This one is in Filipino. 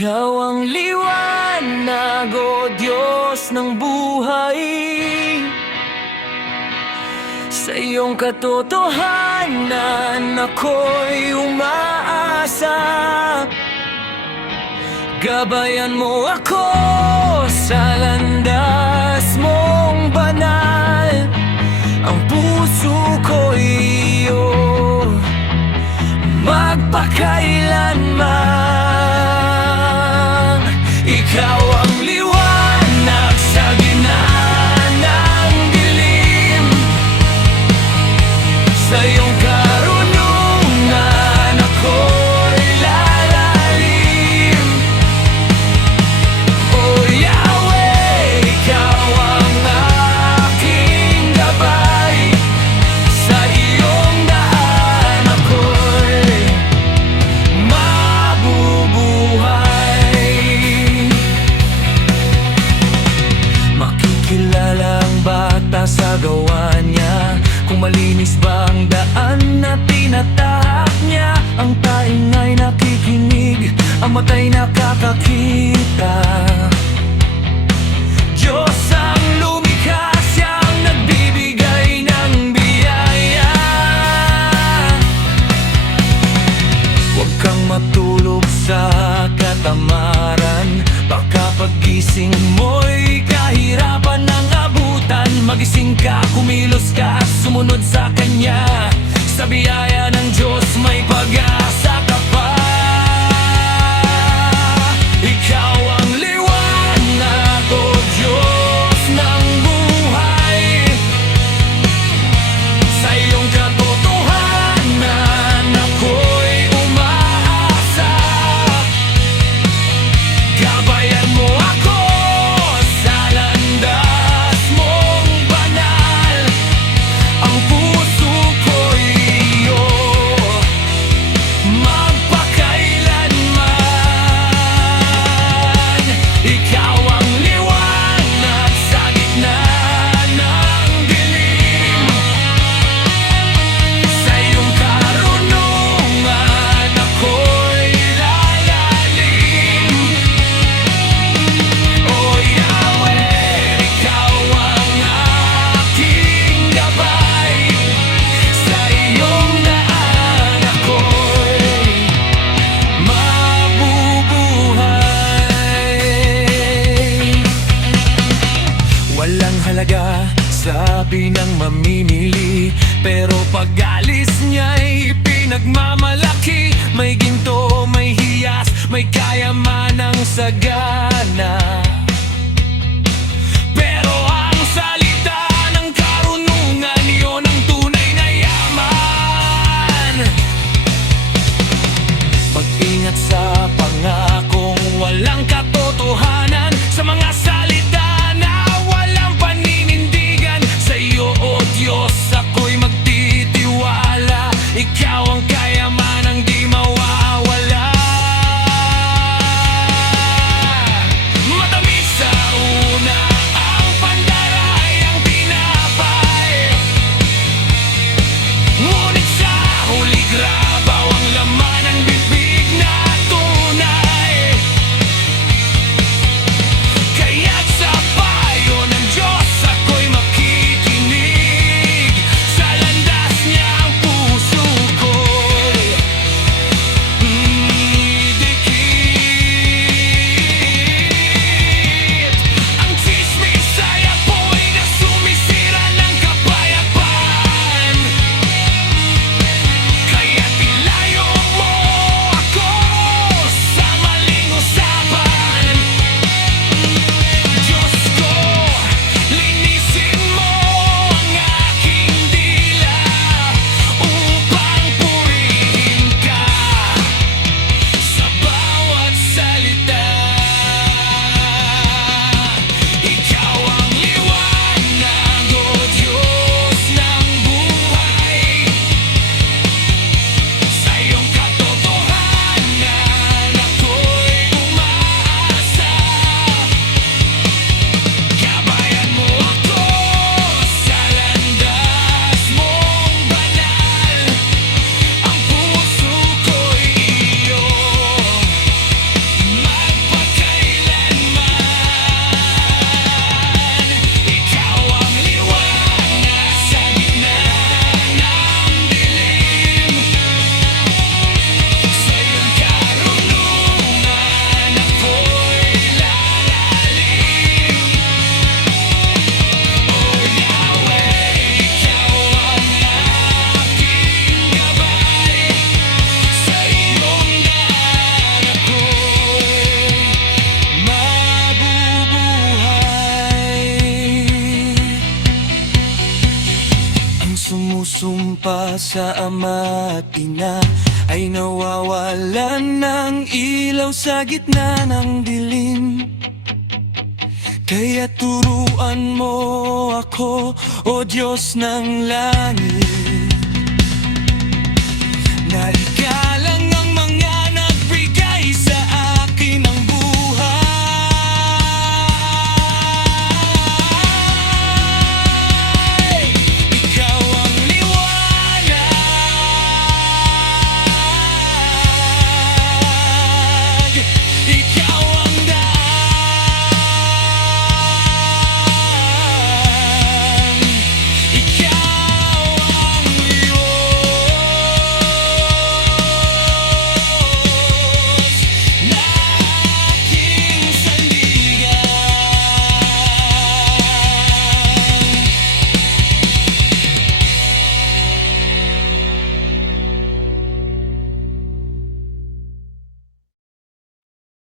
Ikaw ang liwanag, o Diyos ng buhay. Sa iyong katotohanan ako'y umaasa. Gabayan mo ako sa landas mong banal. Ang puso ko'y iyo magpakailanman. Ikaw ang liwanag sa gitna ng dilim. Sa iyong karunungan ako'y lalalim. O Yahweh, ikaw ang aking gabay. Sa iyong daan ako'y mabubuhay. Makikilala ang bata sa gawa niya, kung malinis ba ang daan na tinatahak niya. Ang taing ay nakikinig, ang mata'y nakakakita. Diyos ang lumikha, siyang nagbibigay ng biyaya. Huwag kang matulog sa katamaran, baka paggising mo'y kahirapan ng abutan. Magising ka, kumilos ka, sumunod sa Kanya. Sa biyaya ng Diyos may pag-asa ka pa. Ikaw ang liwanag, o Diyos ng buhay. Sa iyong katotohanan ako'y umaasa. Gabayan mo ako sa landas mong banal. Ang puso ko'y iyo magpakailanman. Ikaw ang liwanag sa gitna ng dilim. Sa iyong karunungan ako'y lalalim. O Yahweh, ikaw ang aking gabay. Sa iyong daan ako'y mabubuhay. Walang halaga, sabi ng mamimili, pero pag-alis niya'y pinagmamalaki. May ginto, may hiyas, may kayamanang sagana. Pero ang salita ng karunungan, yun ang tunay na yaman. Mag-ingat sa pangakong walang katotohanan, sa mga salita na walang paninindigan. Sa iyo, o Diyos, ako'y magtitiwala. Ikaw ang kayamanang di mawawala. Matamis sa Ama at Ina ay nawawalan ng ilaw sa gitna ng dilim. Kaya turuan mo ako, O Diyos ng langit, na